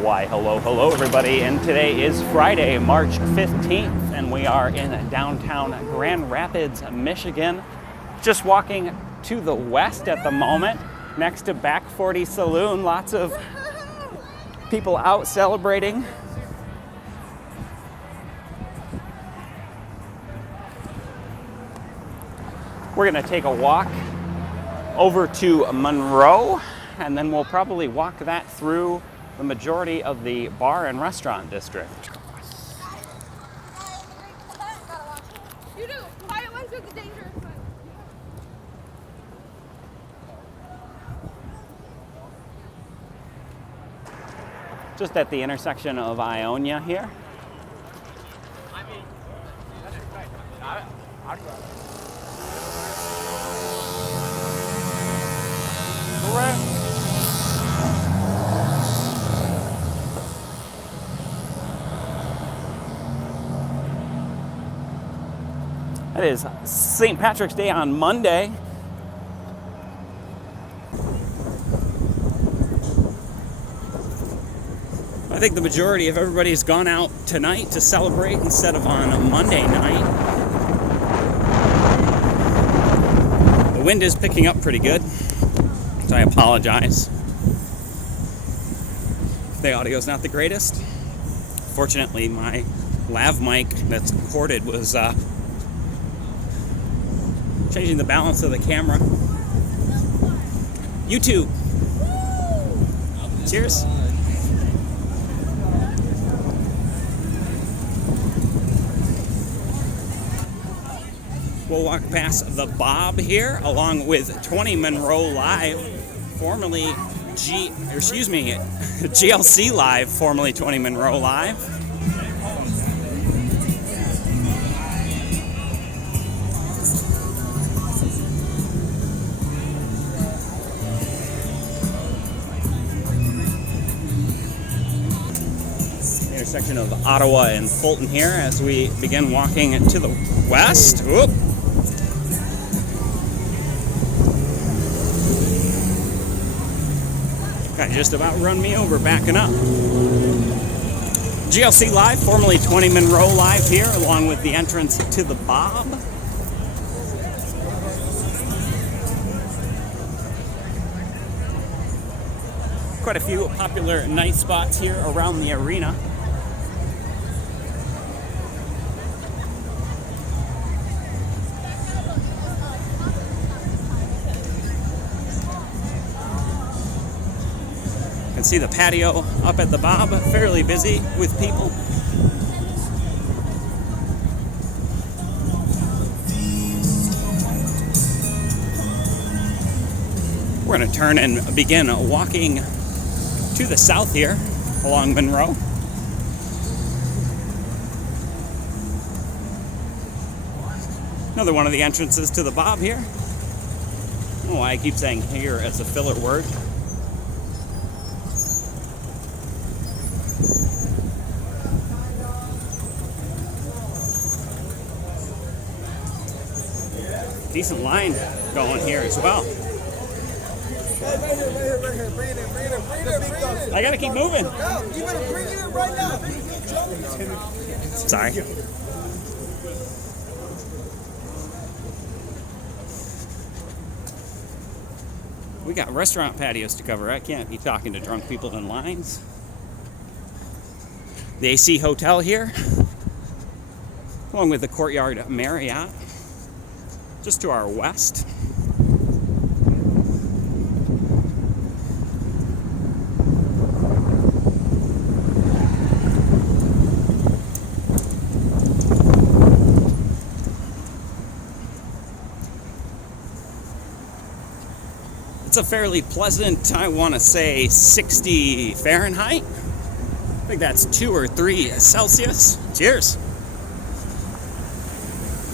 Why, hello everybody, and today is Friday, March 15th, and we are in downtown Grand Rapids, Michigan. Just walking to the west at the moment, next to Back 40 Saloon. Lots of people out celebrating. We're gonna take a walk over to Monroe, and then we'll probably walk that through the majority of the bar and restaurant district. You do. Quiet ones are the dangerous ones. Just at the intersection of Ionia here. It is St. Patrick's Day on Monday. I think the majority of everybody's gone out tonight to celebrate instead of on a Monday night. The wind is picking up pretty good, so I apologize if the audio's not the greatest. Fortunately, my lav mic that's corded was changing the balance of the camera. YouTube. Cheers. We'll walk past the Bob here, along with 20 Monroe Live, formerly GLC Live, formerly 20 Monroe Live. Intersection of Ottawa and Fulton here as we begin walking to the west. Whoop. Guy just about run me over backing up. GLC Live, formerly 20 Monroe Live here, along with the entrance to the Bob. Quite a few popular night spots here around the arena. You can see the patio up at the Bob, fairly busy with people. We're going to turn and begin walking to the south here along Monroe. Another one of the entrances to the Bob here. I don't know why I keep saying here as a filler word. Decent line going here as well. Right here. Bring it in. I gotta keep moving. No, you better bring it in right now. Sorry. We got restaurant patios to cover. I can't be talking to drunk people in lines. The AC Hotel here, along with the Courtyard Marriott, just to our west. It's a fairly pleasant, I want to say 60 Fahrenheit. I think that's 2 or 3 Celsius. Cheers.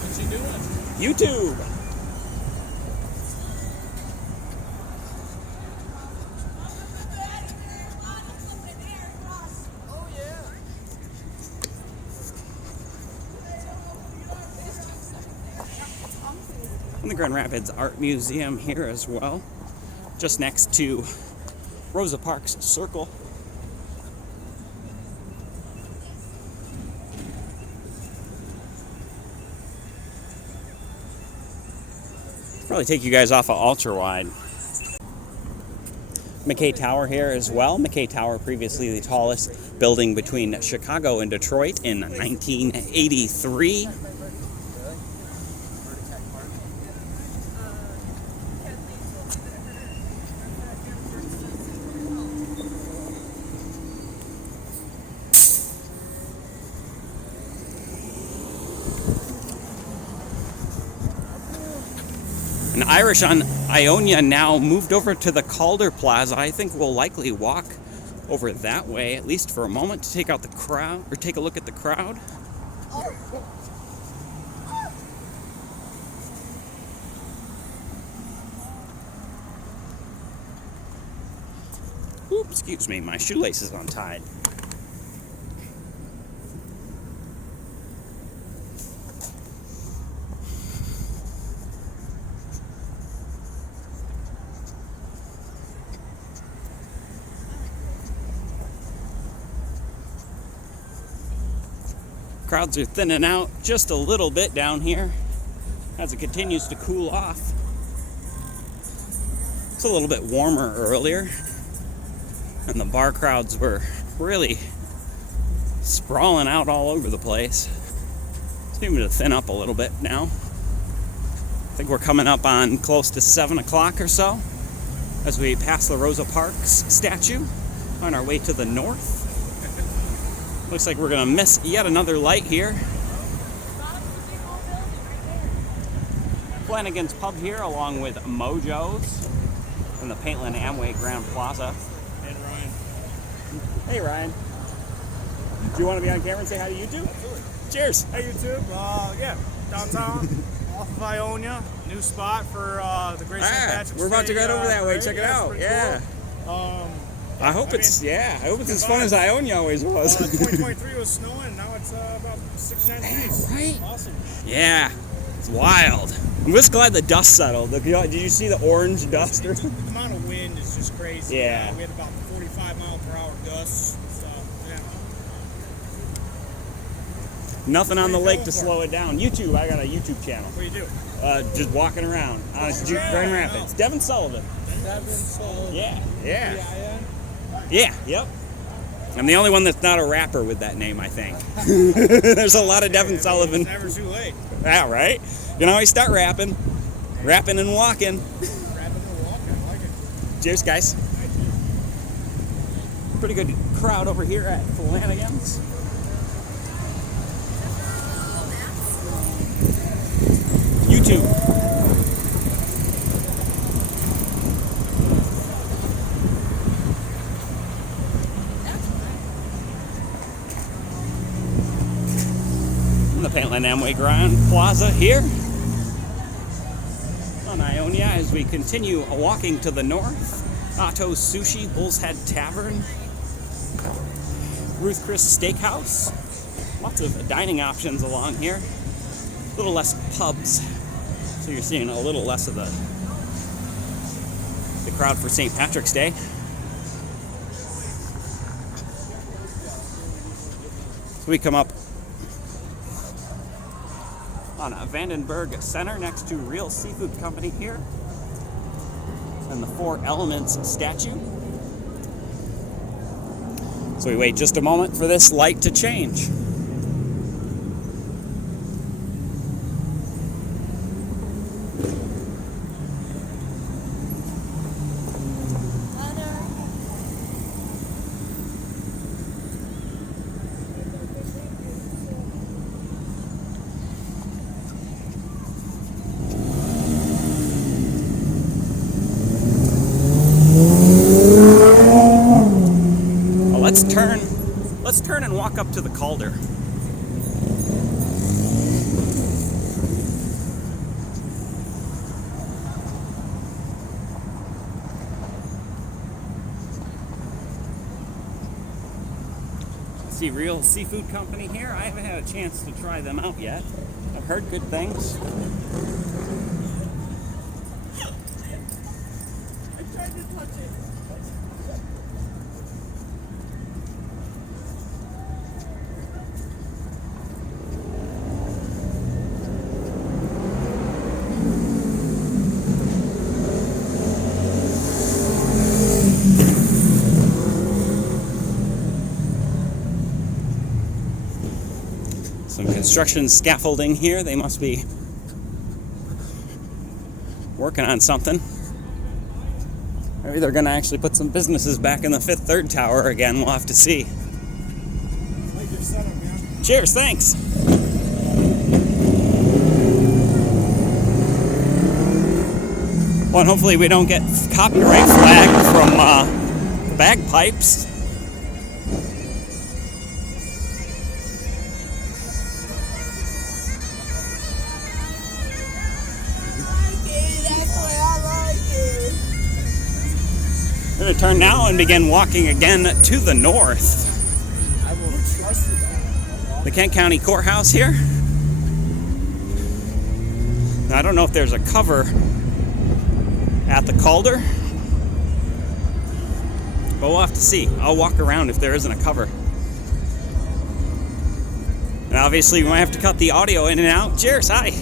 What's he doing? YouTube. Oh, yeah. And the Grand Rapids Art Museum here as well, just next to Rosa Parks Circle. Probably take you guys off of ultra wide. McKay Tower here as well. McKay Tower, previously the tallest building between Chicago and Detroit in 1983. And Irish on Ionia now moved over to the Calder Plaza. I think we'll likely walk over that way, at least for a moment, to take out the crowd, or take a look at the crowd. Oops, excuse me, my shoelace is untied. Crowds are thinning out just a little bit down here as it continues to cool off. It's a little bit warmer earlier, and the bar crowds were really sprawling out all over the place. Seeming to thin up a little bit now. I think we're coming up on close to 7 o'clock or so as we pass the Rosa Parks statue on our way to the north. Looks like we're gonna miss yet another light here. Flanagan's Pub here, along with Mojo's and the Paintland Amway Grand Plaza. And Ryan. Hey Ryan, do you want to be on camera and say hi to YouTube? Absolutely. Cheers. Hey YouTube. Yeah, downtown, off of Ionia, new spot for the Great St. Patrick's Day. We're about to go over that way. parade. Check it Yeah, out. it's Yeah. Cool. I hope it's as fun as Ionia always was. 2023 was snowing, and now it's about 69 degrees. Right? Awesome. Yeah, it's wild. I'm just glad the dust settled. Did you see the orange dust? The amount of wind is just crazy. Yeah. We had about 45 mile per hour gusts and stuff. Yeah. Nothing on the lake to going for? slow it down. YouTube, I got a YouTube channel. What do you do? Just walking around on Grand Rapids. Devin Sullivan. Yeah. Yeah, yep. I'm the only one that's not a rapper with that name, I think. There's a lot of Devin Sullivan. It's never too late. Yeah, right? You can always start rapping. Rapping and walking. Rapping and walking, I like it. Cheers, guys. Pretty good crowd over here at Flanagan's. YouTube. The Paintland Amway Grand Plaza here on Ionia as we continue walking to the north. Otto's Sushi, Bull's Head Tavern, Ruth Chris Steakhouse. Lots of dining options along here. A little less pubs, so you're seeing a little less of the crowd for St. Patrick's Day. So we come up on Vandenberg Center next to Real Seafood Company here and the Four Elements statue. So we wait just a moment for this light to change. Let's turn and walk up to the Calder. See Real Seafood Company here. I haven't had a chance to try them out yet. I've heard good things. I tried to touch it. construction scaffolding here. They must be working on something. Maybe they're going to actually put some businesses back in the Fifth Third Tower again. We'll have to see. Like your setup, man. Cheers, thanks. Well, and hopefully we don't get copyright flagged from the bagpipes. We're going to turn now and begin walking again to the north. I will trust you. The Kent County Courthouse here. Now, I don't know if there's a cover at the Calder, but we'll have to see. I'll walk around if there isn't a cover. And obviously we might have to cut the audio in and out. Cheers, hi.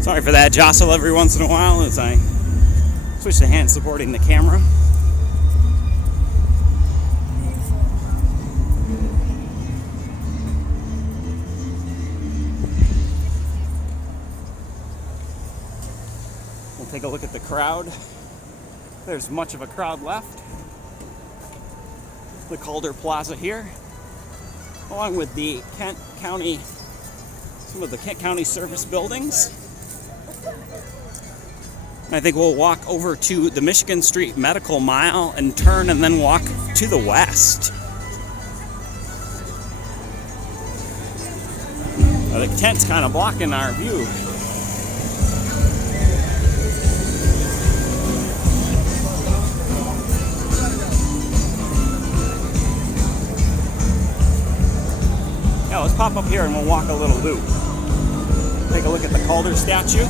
Sorry for that jostle every once in a while as I switch to hand supporting the camera. We'll take a look at the crowd. There's much of a crowd left. The Calder Plaza here, along with the Kent County, some of the Kent County service buildings. I think we'll walk over to the Michigan Street Medical Mile and turn and then walk to the west. The tent's kind of blocking our view. Yeah, let's pop up here and we'll walk a little loop. Take a look at the Calder statue.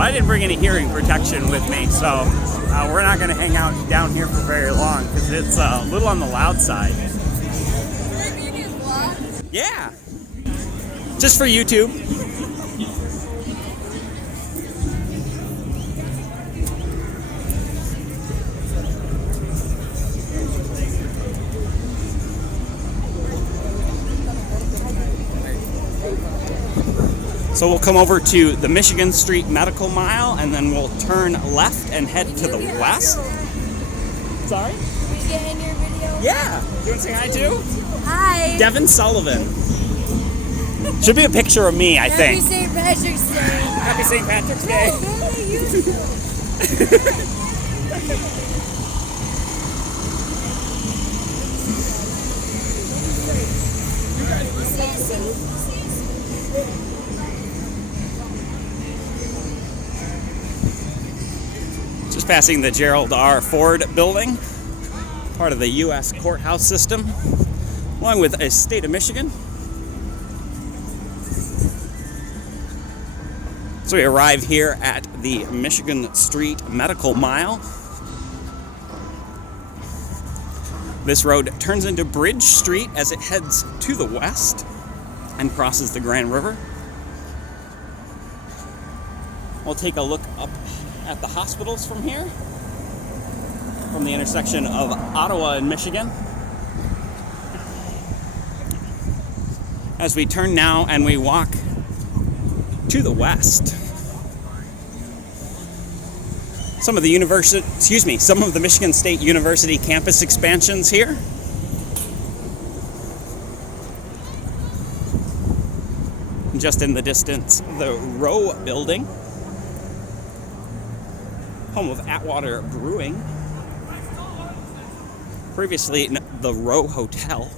I didn't bring any hearing protection with me, so we're not going to hang out down here for very long because it's a little on the loud side. Yeah, just for YouTube. So we'll come over to the Michigan Street Medical Mile, and then we'll turn left and head to the west. Sorry? Can we get in your video? Yeah. You want to say hi too? Hi. Devin Sullivan. Should be a picture of me, I think. Happy St. Patrick's Day. Happy St. Patrick's Day. Just passing the Gerald R. Ford building, part of the U.S. courthouse system, along with a state of Michigan. So we arrive here at the Michigan Street Medical Mile. This road turns into Bridge Street as it heads to the west and crosses the Grand River. We'll take a look up at the hospitals from here, from the intersection of Ottawa and Michigan. As we turn now and we walk to the west. Some of the Michigan State University campus expansions here. And just in the distance, the Rowe building, home of Atwater Brewing. Previously, the Rowe Hotel.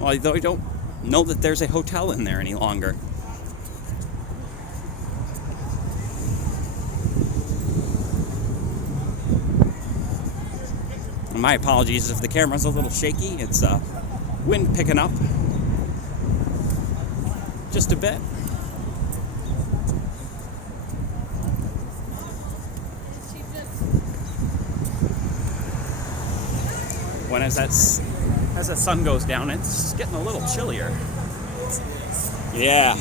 Although I don't know that there's a hotel in there any longer. My apologies if the camera's a little shaky. It's wind picking up just a bit. When as that sun goes down, it's getting a little chillier. Yeah.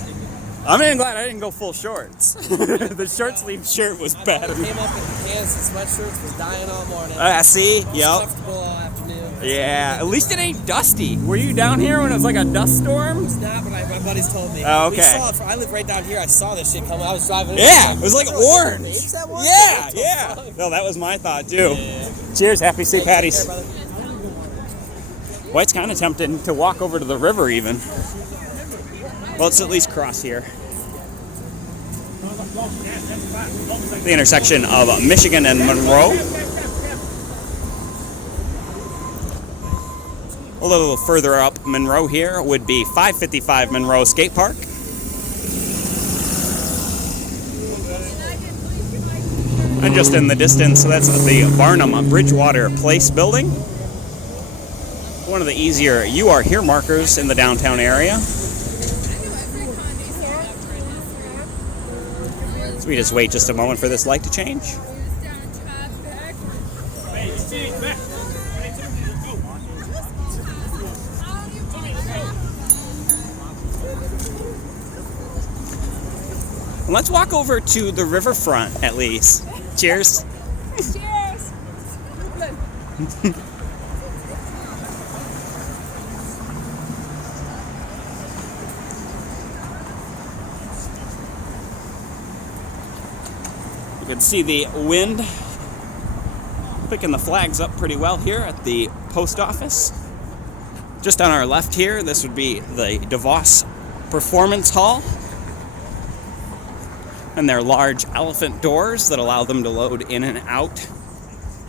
I'm even glad I didn't go full shorts. The short sleeve shirt was better. Came up in pants and sweatshirts, was dying all morning. See? Yep. Comfortable all afternoon. Yeah, at least it ain't dusty. Were you down here when it was like a dust storm? It's not, but my buddies told me. Oh, okay. We saw it. I live right down here. I saw this shit coming. I was driving. Yeah, it was like orange. Is that one? Yeah. No, that was my thought too. Yeah. Cheers, happy St. Take care, Patty's. brother. Well, it's kind of tempting to walk over to the river even. Well, let's at least cross here. The intersection of Michigan and Monroe. A little further up Monroe here would be 555 Monroe Skate Park. And just in the distance, that's the Barnum Bridgewater Place building. One of the easier "You Are Here" markers in the downtown area. So we just wait just a moment for this light to change. And let's walk over to the riverfront at least. Cheers. Cheers. You can see the wind picking the flags up pretty well here at the post office. Just on our left here, this would be the DeVos Performance Hall. And their large elephant doors that allow them to load in and out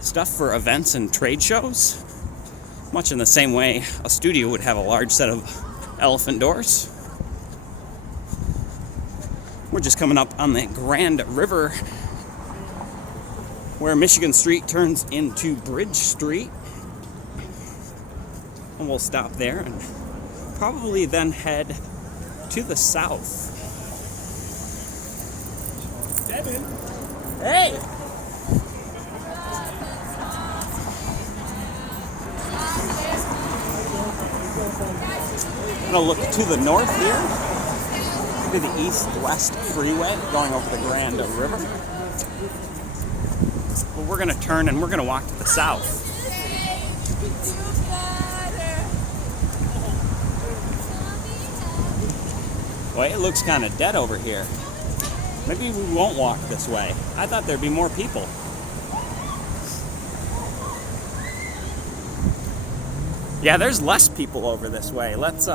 stuff for events and trade shows. Much in the same way a studio would have a large set of elephant doors. We're just coming up on the Grand River where Michigan Street turns into Bridge Street. And we'll stop there and probably then head to the south. Devin. Hey! I'm gonna look to the north here, to the east-west freeway going over the Grand River. But we're gonna turn and we're gonna walk to the south. Boy, it looks kind of dead over here. Maybe we won't walk this way. I thought there'd be more people. Yeah, there's less people over this way. Let's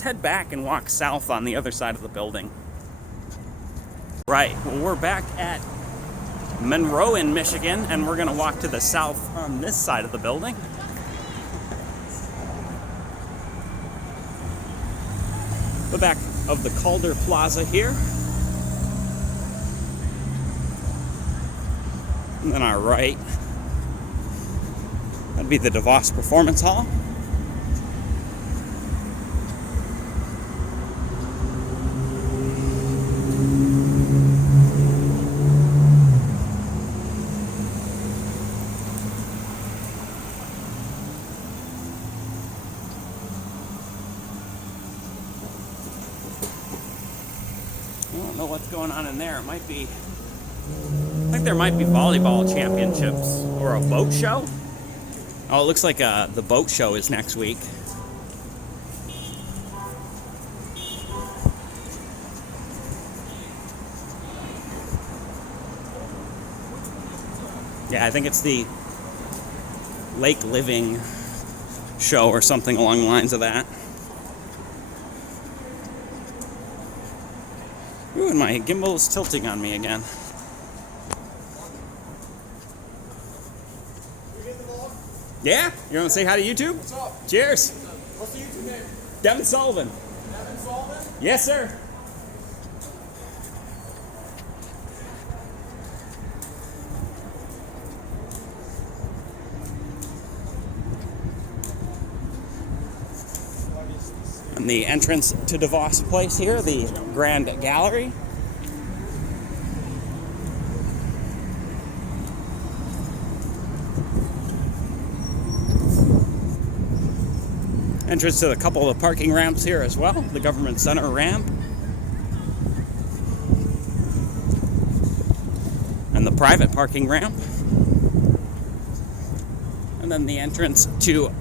head back and walk south on the other side of the building. Right, well, we're back at Monroe in Michigan, and we're gonna walk to the south on this side of the building. The back of the Calder Plaza here. And then our right, that'd be the DeVos Performance Hall. I don't know what's going on in there. It might be, I think there might be volleyball championships or a boat show. Oh, it looks like the boat show is next week. Yeah, I think it's the Lake Living show or something along the lines of that. Ooh, and my gimbal is tilting on me again. Yeah? You want to say hi to YouTube? What's up? Cheers. What's the YouTube name? Devin Sullivan. Devin Sullivan? Yes, sir. And the entrance to DeVos Place here, the Grand Gallery. Entrance to a couple of parking ramps here as well, the Government Center ramp. And the private parking ramp. And then the entrance to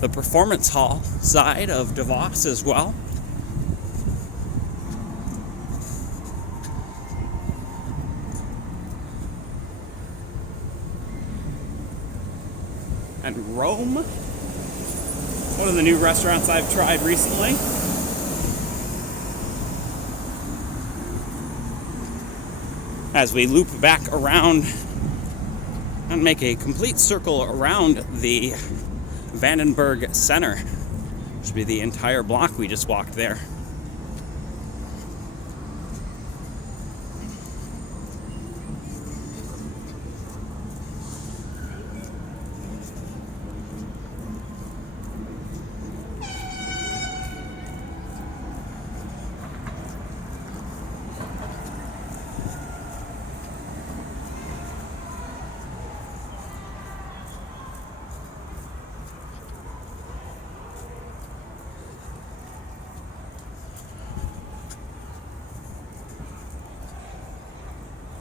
the Performance Hall side of DeVos as well. And Rome, one of the new restaurants I've tried recently. As we loop back around and make a complete circle around the Vandenberg Center. Should be the entire block we just walked there.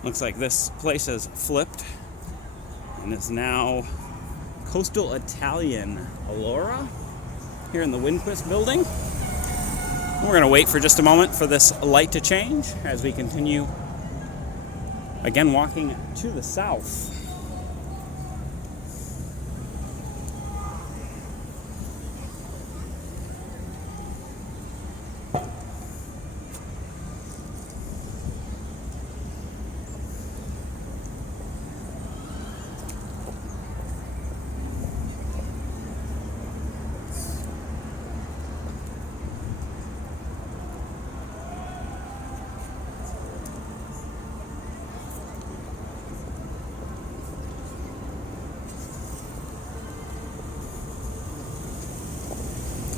Looks like this place has flipped and is now Coastal Italian Allura here in the Windquist building. We're going to wait for just a moment for this light to change as we continue again walking to the south.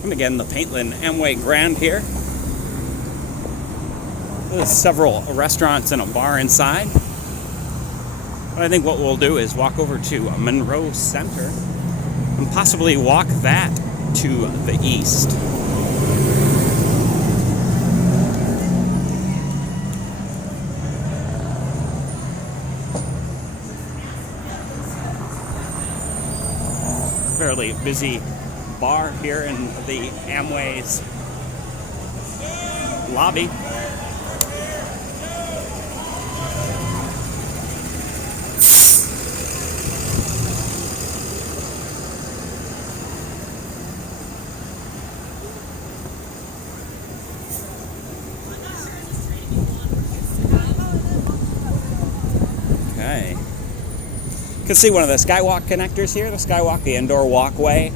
And again, the Paintland Amway Grand here. There's several restaurants and a bar inside. But I think what we'll do is walk over to Monroe Center and possibly walk that to the east. Fairly busy bar here in the Amway's lobby. Okay. You can see one of the Skywalk connectors here, the Skywalk, the indoor walkway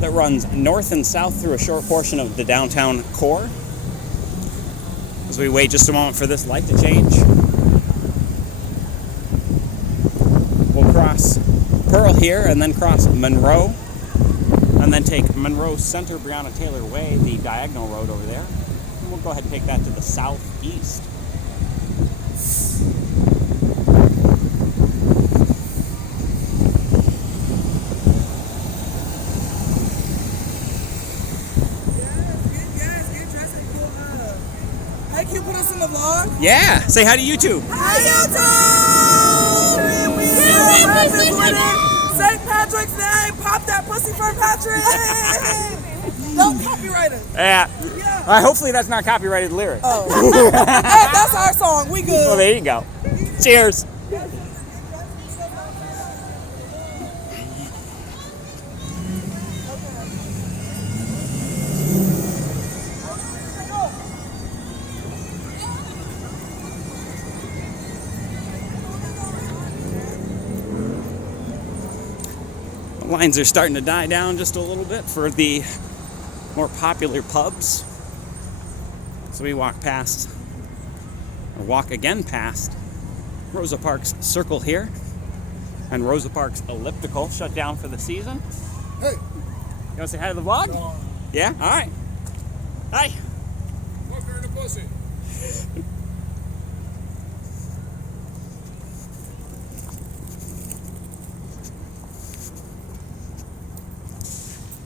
that runs north and south through a short portion of the downtown core. As we wait just a moment for this light to change, we'll cross Pearl here and then cross Monroe, and then take Monroe Center, Breonna Taylor Way, the diagonal road over there. And we'll go ahead and take that to the southeast. Can you put us in the vlog? Yeah, say hi to YouTube. Hi YouTube! We St. Patrick's Day! Pop that pussy for Patrick! Don't copyright us. Yeah. Hopefully that's not copyrighted lyrics. Oh. Hey, that's our song. We good. Well, there you go. Cheers. Lines are starting to die down just a little bit for the more popular pubs. So we walk again past Rosa Parks Circle here, and Rosa Parks Elliptical shut down for the season. Hey. You want to say hi to the vlog? Yeah? All right. Hi. Fuck her in the pussy.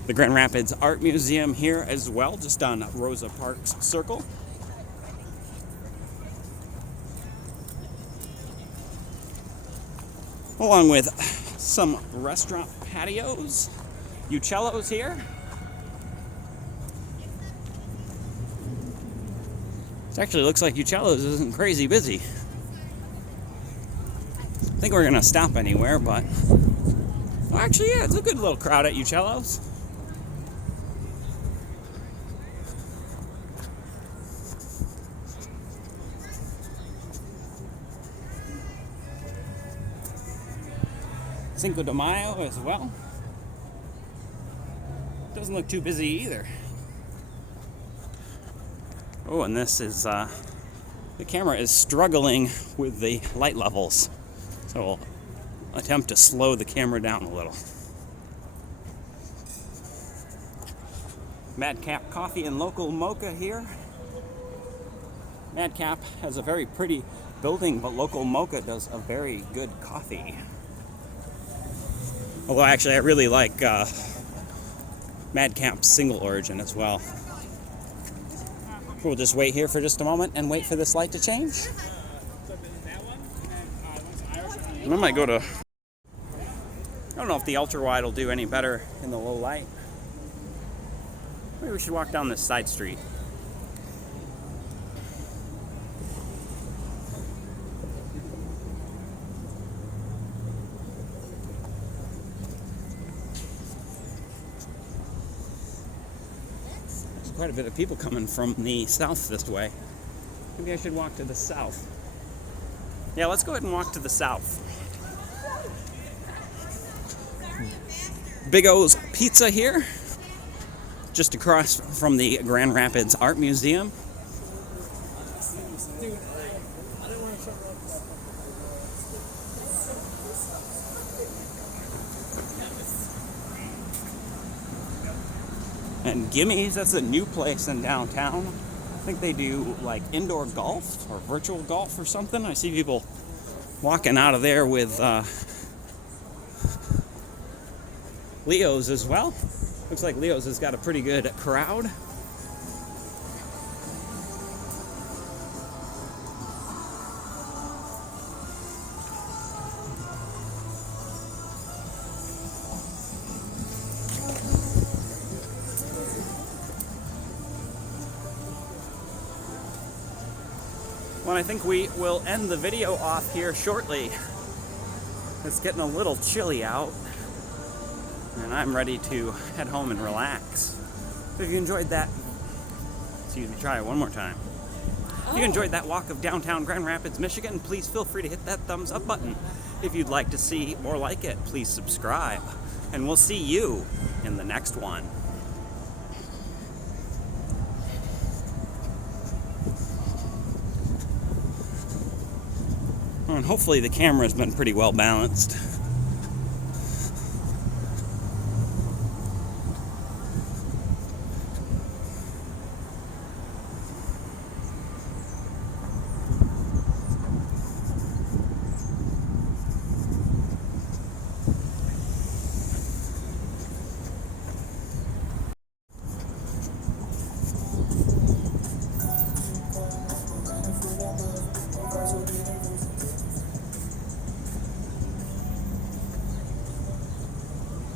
The Grand Rapids Art Museum here as well, just on Rosa Parks Circle. Along with some restaurant patios. Uccello's here. It actually looks like Uccello's isn't crazy busy. I think we're gonna stop anywhere, but well, actually, yeah, it's a good little crowd at Uccello's. Cinco de Mayo as well. Doesn't look too busy either. Oh, and this is, the camera is struggling with the light levels. So we'll attempt to slow the camera down a little. Madcap Coffee and Local Mocha here. Madcap has a very pretty building, but Local Mocha does a very good coffee. Although actually I really like Madcap's single origin as well. We'll just wait here for just a moment and wait for this light to change. And I might go to, I don't know if the ultra wide will do any better in the low light. Maybe we should walk down this side street. Quite a bit of people coming from the south this way. Maybe I should walk to the south. Yeah, let's go ahead and walk to the south. Big O's Pizza here, just across from the Grand Rapids Art Museum. And Gimme's, that's a new place in downtown. I think they do like indoor golf or virtual golf or something. I see people walking out of there with Leo's as well. Looks like Leo's has got a pretty good crowd. Well, I think we will end the video off here shortly. It's getting a little chilly out, and I'm ready to head home and relax. So if you enjoyed that, excuse me, try it one more time. If you enjoyed that walk of downtown Grand Rapids, Michigan, please feel free to hit that thumbs up button. If you'd like to see more like it, please subscribe. And we'll see you in the next one. And hopefully the camera's been pretty well balanced.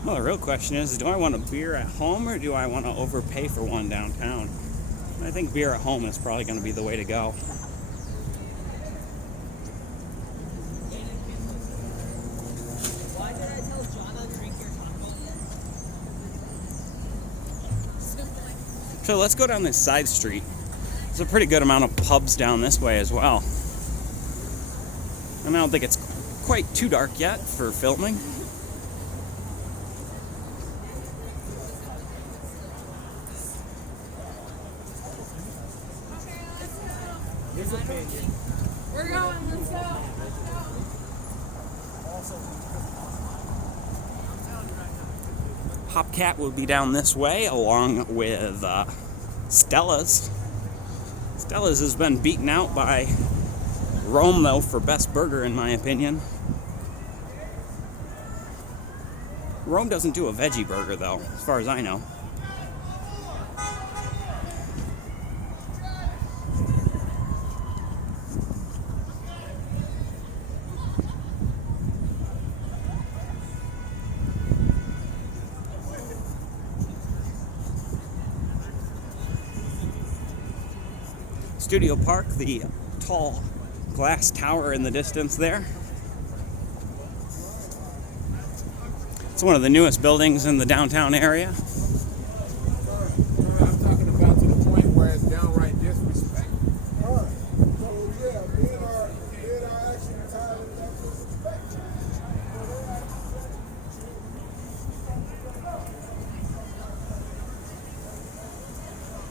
Well, the real question is, do I want a beer at home or do I want to overpay for one downtown? I think beer at home is probably going to be the way to go. Why did I tell Jonna to drink your taco? So let's go down this side street. There's a pretty good amount of pubs down this way as well. And I don't think it's quite too dark yet for filming. We're going, let's go. Hopcat will be down this way along with Stella's. Stella's has been beaten out by Rome though for best burger in my opinion. Rome doesn't do a veggie burger though, as far as I know. Studio Park, the tall glass tower in the distance there. It's one of the newest buildings in the downtown area. I'm talking about to the point where it's downright disrespect.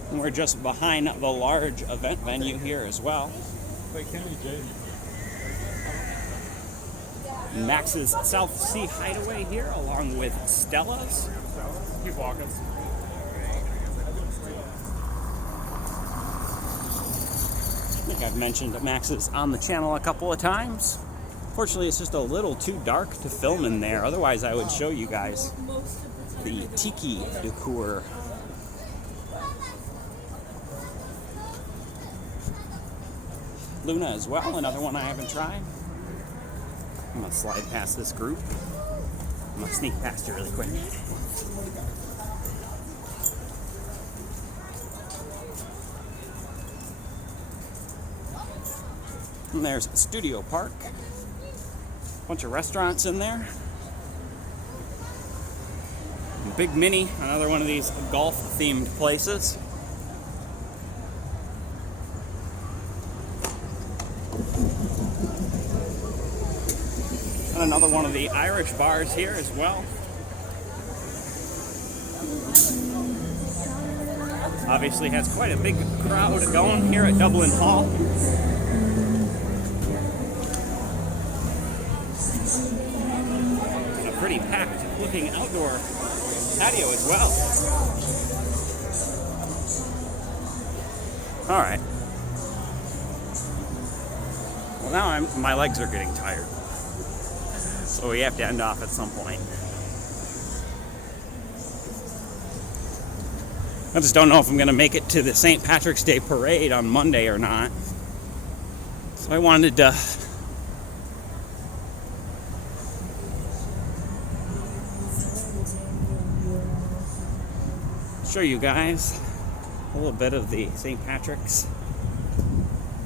And we're just behind the large event venue here as well. Max's South Sea Hideaway here, along with Stella's. Keep walking. I think I've mentioned Max's on the channel a couple of times. Fortunately, it's just a little too dark to film in there. Otherwise, I would show you guys the tiki decor. Luna as well, another one I haven't tried. I'm gonna slide past this group. I'm gonna sneak past you really quick. And there's Studio Park. Bunch of restaurants in there. Big Mini, another one of these golf-themed places. And another one of the Irish bars here as well. Obviously has quite a big crowd going here at Dublin Hall. And a pretty packed looking outdoor patio as well. All right. Well, now my legs are getting tired. So we have to end off at some point. I just don't know if I'm going to make it to the St. Patrick's Day parade on Monday or not. So I wanted to show you guys a little bit of the St. Patrick's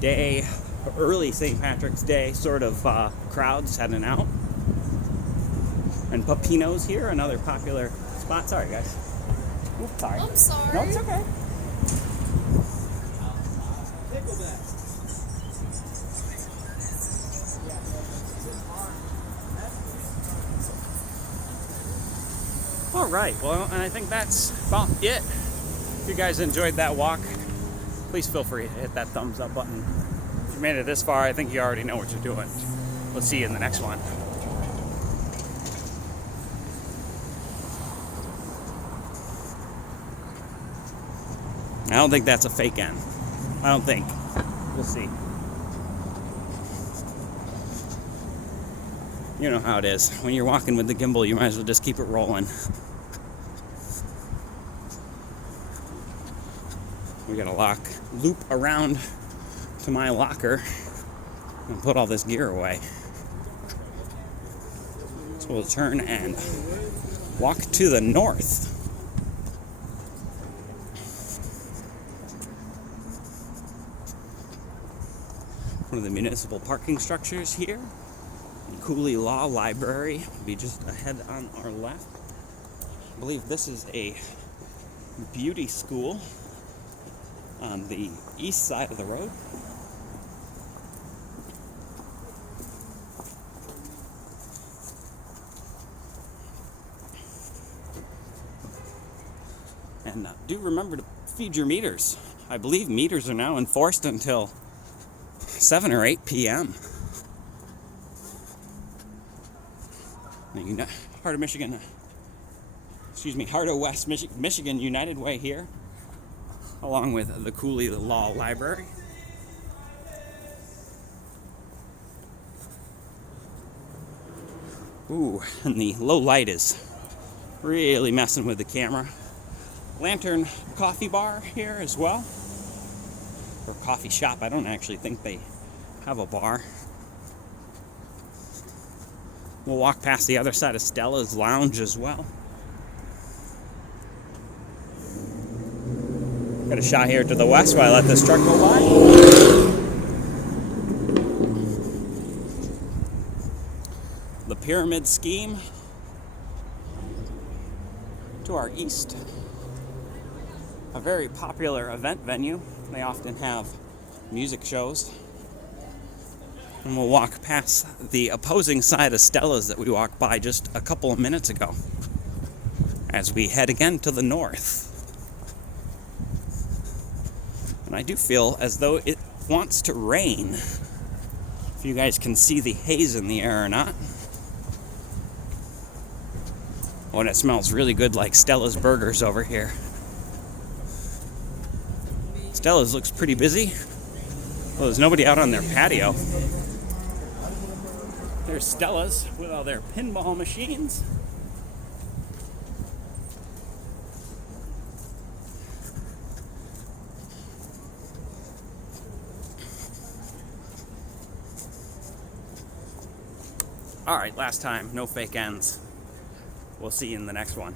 Day early St. Patrick's Day sort of crowds heading out. And Pepino's here, another popular spot. Sorry, guys. Oops, sorry. I'm sorry. No, it's okay. All right, well, and I think that's about it. If you guys enjoyed that walk, please feel free to hit that thumbs up button. If you made it this far, I think you already know what you're doing. We'll see you in the next one. I don't think that's a fake end. I don't think. We'll see. You know how it is. When you're walking with the gimbal, you might as well just keep it rolling. We gotta loop around to my locker and put all this gear away. So we'll turn and walk to the north. One of the municipal parking structures here. Cooley Law Library will be just ahead on our left. I believe this is a beauty school on the east side of the road. And do remember to feed your meters. I believe meters are now enforced until 7 or 8 p.m. Heart of Michigan, Heart of West Michigan United Way here, along with the Cooley Law Library. Ooh, and the low light is really messing with the camera. Lantern Coffee Bar here as well, or coffee shop. I don't actually think they have a bar. We'll walk past the other side of Stella's Lounge as well. Got a shot here to the west while I let this truck go by. The Pyramid Scheme to our east. A very popular event venue. They often have music shows. And we'll walk past the opposing side of Stella's that we walked by just a couple of minutes ago as we head again to the north. And I do feel as though it wants to rain. If you guys can see the haze in the air or not. Oh, and it smells really good, like Stella's Burgers over here. Stella's looks pretty busy. Well, there's nobody out on their patio. There's Stella's with all their pinball machines. All right, last time, no fake ends. We'll see you in the next one.